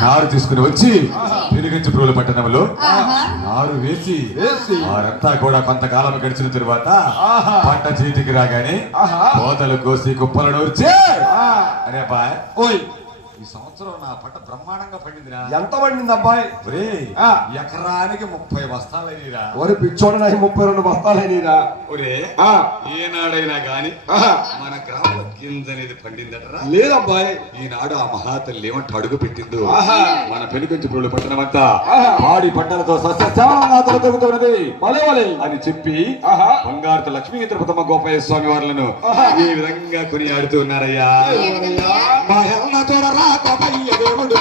నారు తీసుకుని వచ్చి పెనుగంచిప్రోలు పట్టణంలో నారు వేసి వారంతా కూడా కొంతకాలం గడిచిన తరువాత పంట చేతికి రాగానే కోతలు కోసి కుప్పలను వచ్చి అరే బాయ్ ఓయ్ ఈ సంవత్సరం నా పంట బ్రహ్మాండంగా పండిందిరా. ఎంత పండింది అబ్బాయి? ఎకరానికి 30 బస్తాలైనరా. ఒరే పిచ్చోడు 32 బస్తాలైనరా. ఒరే ఏనాడైనా గాని మన గ్రామంలో గింజ అనేది పండిందటరా? లేదబ్బాయి. ఈనాడు ఆ మహాతల్లి ఏమంటే అడుగు పెట్టిందో మన పెనుగంచిప్రోలు పట్టణం అంతా పాడి పంటలతో సస్యశ్యామలంగా తొలతొగుతున్నది అని చెప్పి బంగారు లక్ష్మీ తిరుపతమ్మ గోపయ్య స్వామి వారులను ఈ విధంగా కొనియాడుతూ ఉన్నారయ్యా. చూడరా గోపయ్య దేవుడు